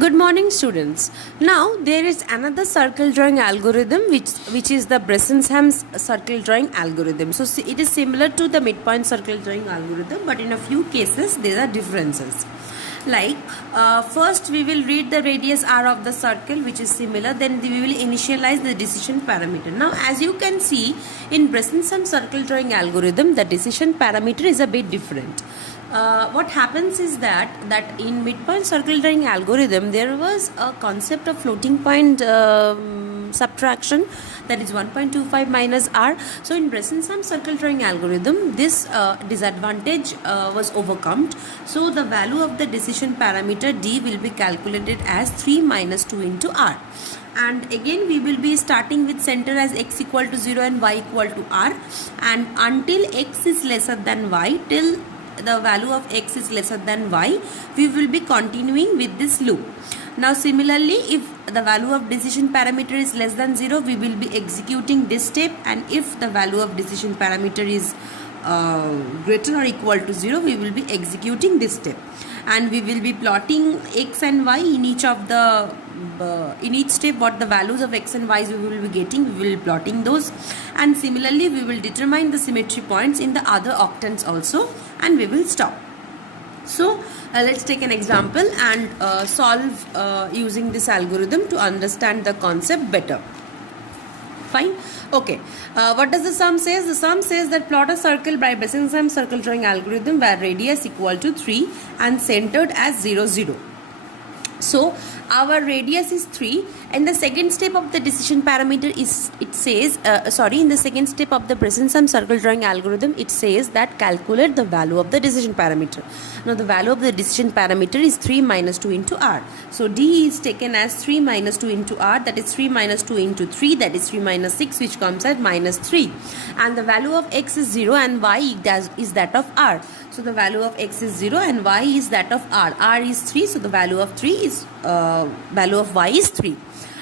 Good morning, students. Now there is another circle drawing algorithm which is the Bressenham's circle drawing algorithm. So it is similar to the midpoint circle drawing algorithm, but in a few cases there are differences. Like first we will read the radius r of the circle, which is similar. Then we will initialize the decision parameter. Now as you can see in Bressenham's circle drawing algorithm, the decision parameter is a bit different. What happens is that in midpoint circle drawing algorithm there was a concept of floating point subtraction, that is 1.25 minus r. So in Bressenham's circle drawing algorithm this disadvantage was overcome. So the value of the decision parameter d will be calculated as 3 minus 2 into r. And again we will be starting with center as x equal to 0 and y equal to r, and until x is lesser than y, till the value of x is lesser than y, we will be continuing with this loop. Now similarly, if the value of decision parameter is less than 0, we will be executing this step, and if the value of decision parameter is greater or equal to 0, we will be executing this step, and we will be plotting x and y in each of the in each step. What the values of x and y we will be getting, we will be plotting those, and similarly we will determine the symmetry points in the other octants also, and we will stop. So let's take an example and solve using this algorithm to understand the concept better. Fine. Okay. What does the sum says? The sum says that plot a circle by Bressenham's circle drawing algorithm where radius equal to 3 and centered as 0, 0. So our radius is 3, and the second step of the decision parameter is, it says, in the second step of the Bressenham circle drawing algorithm, it says that calculate the value of the decision parameter. Now the value of the decision parameter is 3 minus 2 into r. So d is taken as 3 minus 2 into r, that is 3 minus 2 into 3, that is 3 minus 6, which comes at minus 3. And the value of x is 0 and y is that of r. So the value of x is 0 and y is that of r. R is 3, so the value of 3 is value of y is 3.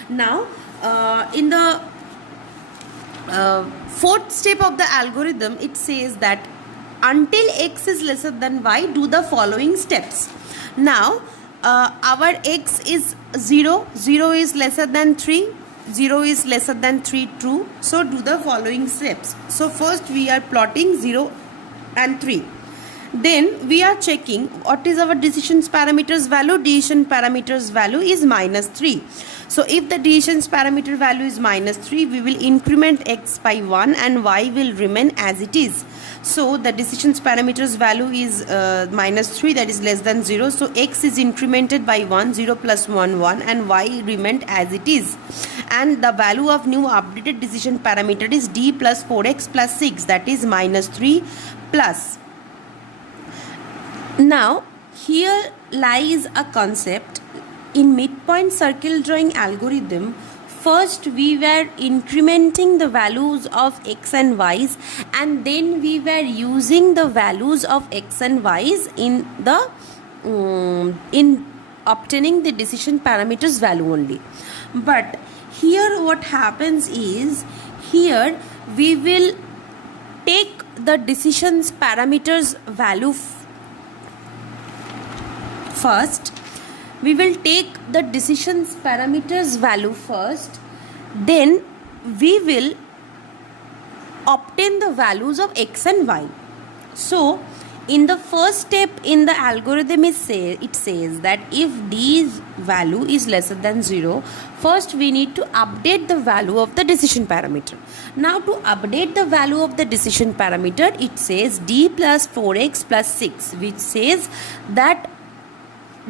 Now in the fourth step of the algorithm, it says that until x is lesser than y, do the following steps. Now our x is 0, 0 is lesser than 3, 0 is lesser than 3, true. So do the following steps. So first we are plotting 0 and 3. Then we are checking what is our decision parameters value. Decision parameters value is minus 3. So if the decision parameter value is minus 3, we will increment x by 1 and y will remain as it is. So the decision parameters value is minus 3, that is less than 0. So x is incremented by 1, 0 plus 1, 1, and y remained as it is. And the value of new updated decision parameter is d plus 4x plus 6, that is minus 3 plus. Now here lies a concept. In midpoint circle drawing algorithm, first we were incrementing the values of x and y's, and then we were using the values of x and y's in the in obtaining the decision parameters value only. But here what happens is, here we will take the decisions parameters value first. We will take the decisions parameters value first, then we will obtain the values of x and y. So in the first step in the algorithm it says that if d's value is lesser than 0, first we need to update the value of the decision parameter. Now to update the value of the decision parameter, it says d plus 4x plus 6, which says that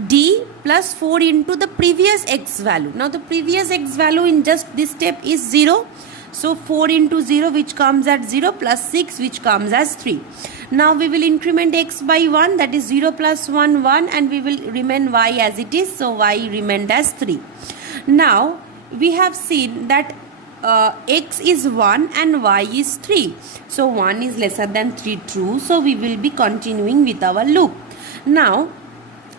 d plus 4 into the previous x value. Now the previous x value in just this step is 0. So 4 into 0, which comes at 0, plus 6, which comes as 3. Now we will increment x by 1, that is 0 plus 1, 1, and we will remain y as it is. So y remained as 3. Now we have seen that x is 1 and y is 3. So 1 is lesser than 3, true. So we will be continuing with our loop. Now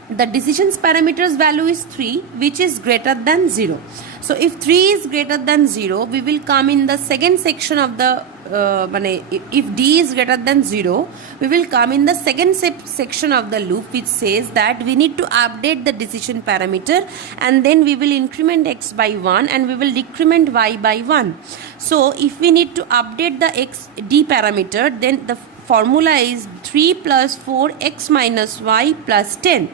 the decisions parameters value is 3, which is greater than 0. So if 3 is greater than 0, we will come in the second section of the if D is greater than 0, we will come in the second section of the loop, which says that we need to update the decision parameter, and then we will increment x by 1 and we will decrement y by 1. So if we need to update the D parameter, then the formula is 3 plus 4 x minus y plus 10.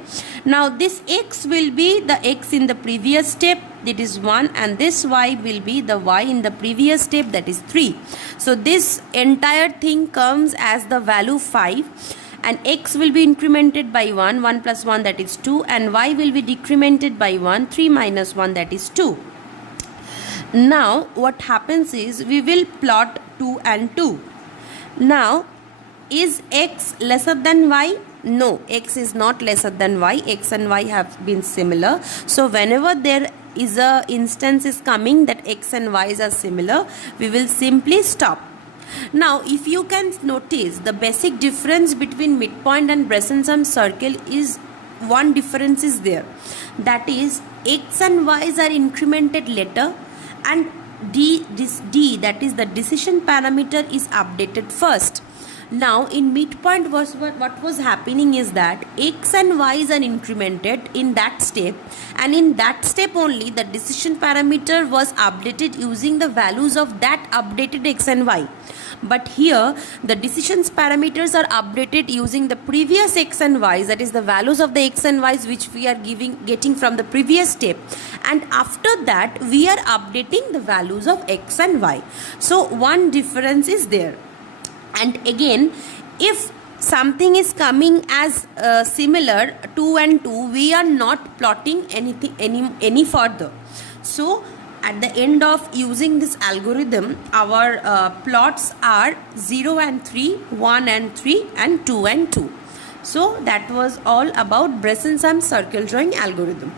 Now this x will be the x in the previous step, that is 1, and this y will be the y in the previous step, that is 3. So this entire thing comes as the value 5, and x will be incremented by 1, 1 plus 1, that is 2, and y will be decremented by 1, 3 minus 1, that is 2. Now what happens is we will plot 2 and 2. Now is x lesser than y? No, x is not lesser than y. X and y have been similar. So whenever there is a instance is coming that x and y's are similar, we will simply stop. Now if you can notice, the basic difference between midpoint and Bresson sum circle is one difference is there. That is, x and y's are incremented later, and this D, that is the decision parameter, is updated first. Now in midpoint what was happening is that x and y's are incremented in that step, and in that step only the decision parameter was updated using the values of that updated x and y. But here the decisions parameters are updated using the previous x and y's, that is the values of the x and y's which we are getting from the previous step, and after that we are updating the values of x and y. So one difference is there. And again, if something is coming as similar 2 and 2, we are not plotting anything any further. So at the end of using this algorithm, our plots are 0 and 3, 1 and 3, and 2 and 2. So that was all about Bresson sum circle drawing algorithm.